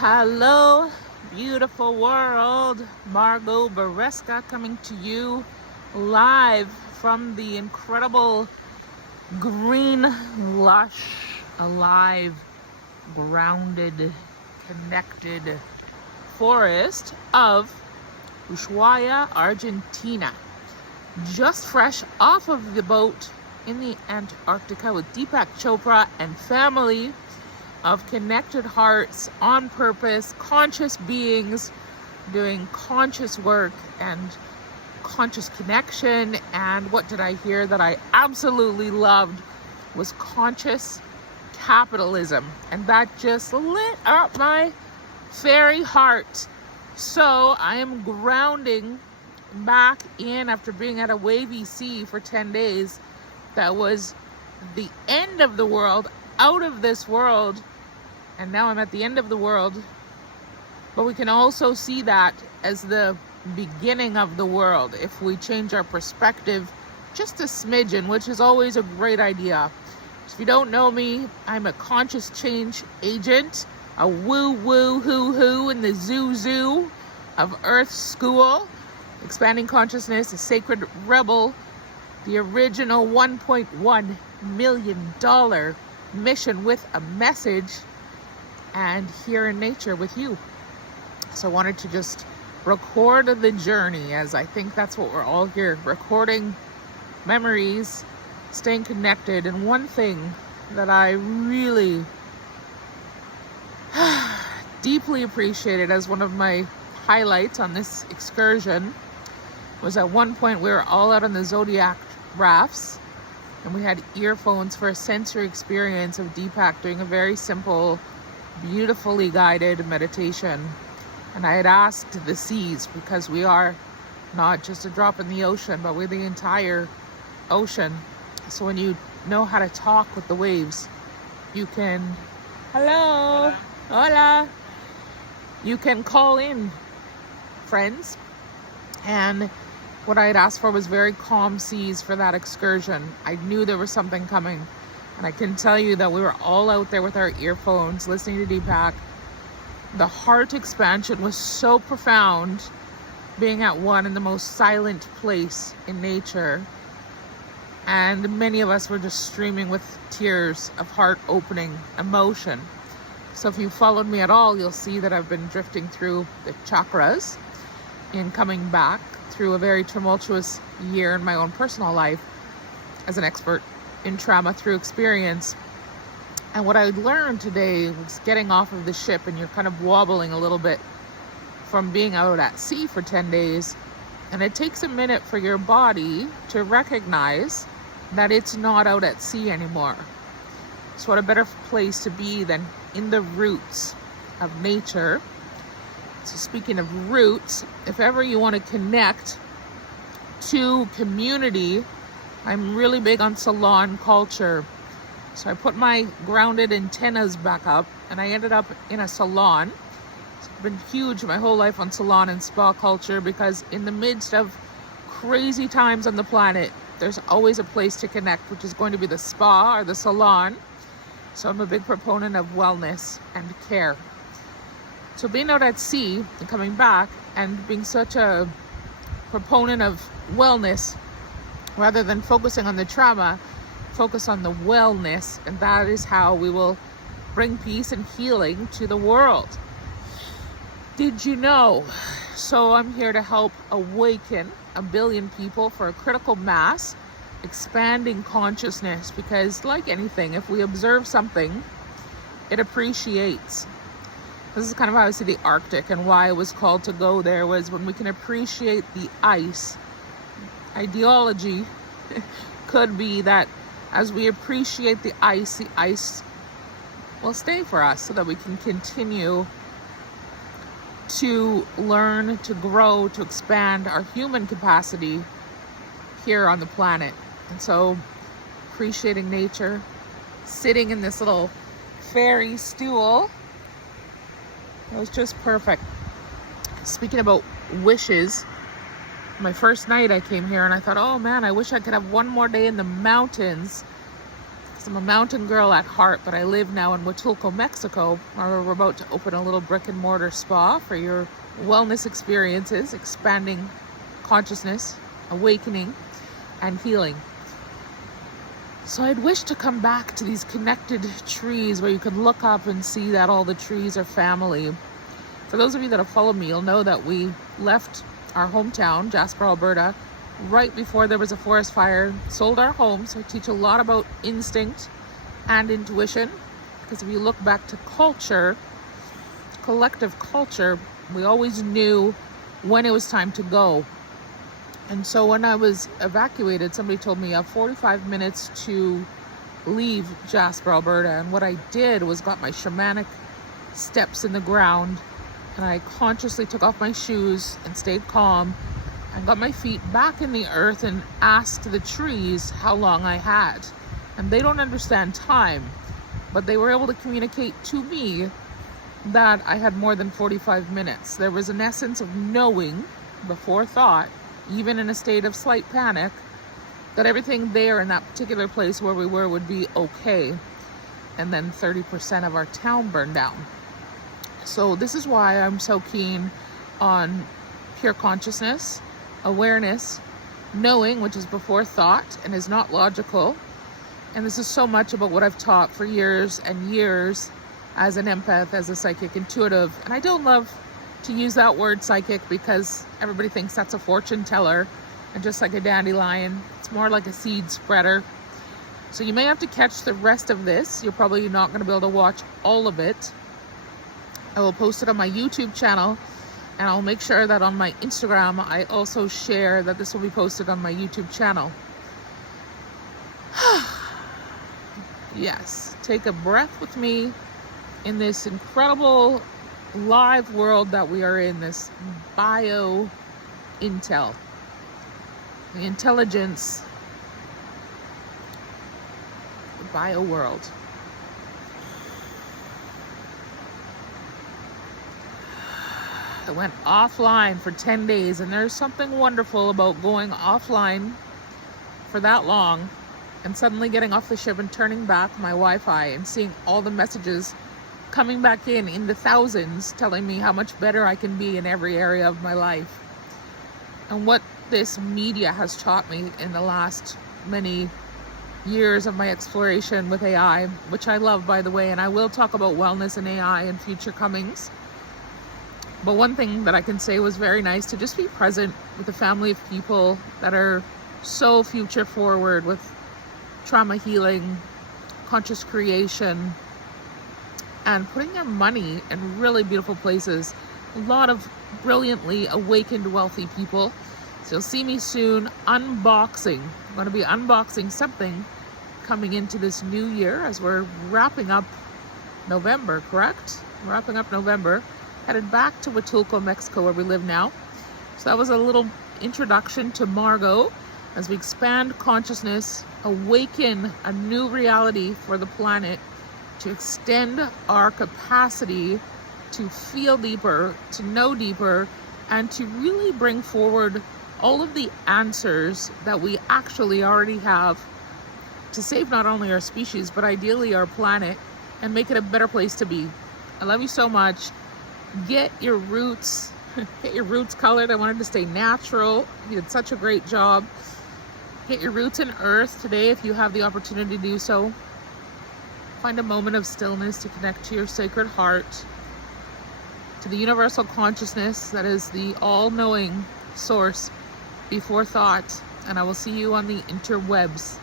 Hello, beautiful world. Margot Bareska coming to you live from the incredible green, lush, alive, grounded, connected forest of Ushuaia, Argentina. Just fresh off of the boat in the Antarctica with Deepak Chopra and family of connected hearts, on purpose, conscious beings doing conscious work and conscious connection. And what did I hear that I absolutely loved was conscious capitalism. And that just lit up my fairy heart. So I am grounding back in after being at a wavy sea for 10 days. That was the end of the world, out of this world, and now I'm at the end of the world. But we can also see that as the beginning of the world if we change our perspective just a smidgen, which is always a great idea. So if you don't know me, I'm a conscious change agent, a woo hoo in the zoo of Earth School, expanding consciousness, a sacred rebel, the original $1.1 million mission with a message, and here in nature with you. So I wanted to just record the journey, as I think that's what we're all here, recording memories, staying connected. And one thing that I really deeply appreciated as one of my highlights on this excursion was at one point we were all out on the Zodiac rafts, and we had earphones for a sensory experience of Deepak doing a very simple, beautifully guided meditation. And I had asked the seas, because we are not just a drop in the ocean, but we're the entire ocean. So when you know how to talk with the waves, you can, hello, hola, you can call in friends. And what I had asked for was very calm seas for that excursion. I knew there was something coming. And I can tell you that we were all out there with our earphones, listening to Deepak. The heart expansion was so profound, being at one in the most silent place in nature. And many of us were just streaming with tears of heart-opening emotion. So if you followed me at all, you'll see that I've been drifting through the chakras in coming back through a very tumultuous year in my own personal life as an expert in trauma through experience. And what I learned today was getting off of the ship, and you're kind of wobbling a little bit from being out at sea for 10 days. And it takes a minute for your body to recognize that it's not out at sea anymore. So what a better place to be than in the roots of nature. So speaking of roots, if ever you want to connect to community, I'm really big on salon culture. So I put my grounded antennas back up, and I ended up in a salon. It's been huge my whole life on salon and spa culture, because in the midst of crazy times on the planet, there's always a place to connect, which is going to be the spa or the salon. So I'm a big proponent of wellness and care. So being out at sea and coming back and being such a proponent of wellness, rather than focusing on the trauma, focus on the wellness, and that is how we will bring peace and healing to the world. Did you know? So I'm here to help awaken 1 billion people for a critical mass, expanding consciousness, because like anything, if we observe something, it appreciates. This is kind of how I see the Arctic, and why I was called to go there was when we can appreciate the ice. Ideology could be that as we appreciate the ice will stay for us, so that we can continue to learn, to grow, to expand our human capacity here on the planet. And so appreciating nature, sitting in this little fairy stool, it was just perfect. Speaking about wishes, my first night I came here and I thought, oh man, I wish I could have one more day in the mountains I'm a mountain girl at heart, but I live now in Huatulco, Mexico, where we're about to open a little brick and mortar spa for your wellness experiences, expanding consciousness, awakening, and healing. So I'd wish to come back to these connected trees where you can look up and see that all the trees are family. For those of you that have followed me, you'll know that we left our hometown, Jasper, Alberta, right before there was a forest fire, sold our home. So I teach a lot about instinct and intuition, because if you look back to culture, collective culture, we always knew when it was time to go. And so when I was evacuated, somebody told me you have 45 minutes to leave Jasper, Alberta. And what I did was got my shamanic steps in the ground, and I consciously took off my shoes and stayed calm and got my feet back in the earth and asked the trees how long I had. And they don't understand time, but they were able to communicate to me that I had more than 45 minutes. There was an essence of knowing before thought, even in a state of slight panic, that everything there in that particular place where we were would be okay. And then 30% of our town burned down. So this is why I'm so keen on pure consciousness, awareness, knowing, which is before thought and is not logical. And this is so much about what I've taught for years and years as an empath, as a psychic intuitive. And I don't love to use that word psychic because everybody thinks that's a fortune teller, and just like a dandelion, it's more like a seed spreader. So you may have to catch the rest of this. You're probably not going to be able to watch all of it. I will post it on my YouTube channel, and I'll make sure that on my Instagram, I also share that this will be posted on my YouTube channel. Yes, take a breath with me in this incredible live world that we are in, this bio intel, the intelligence, the bio world. I went offline for 10 days, and there's something wonderful about going offline for that long and suddenly getting off the ship and turning back my Wi-Fi and seeing all the messages coming back in the thousands, telling me how much better I can be in every area of my life. And what this media has taught me in the last many years of my exploration with AI, which I love, by the way, and I will talk about wellness and AI in future comings. But one thing that I can say was very nice to just be present with a family of people that are so future forward with trauma healing, conscious creation, and putting their money in really beautiful places. A lot of brilliantly awakened, wealthy people. So you'll see me soon unboxing. I'm going to be unboxing something coming into this new year as we're wrapping up November, correct? Wrapping up November. Headed back to Huatulco, Mexico, where we live now. So that was a little introduction to Margot as we expand consciousness, awaken a new reality for the planet, to extend our capacity to feel deeper, to know deeper, and to really bring forward all of the answers that we actually already have to save not only our species, but ideally our planet, and make it a better place to be. I love you so much. Get your roots colored. I wanted to stay natural. You did such a great job. Get your roots in earth today if you have the opportunity to do so. Find a moment of stillness to connect to your sacred heart, to the universal consciousness that is the all-knowing source before thought. And I will see you on the interwebs.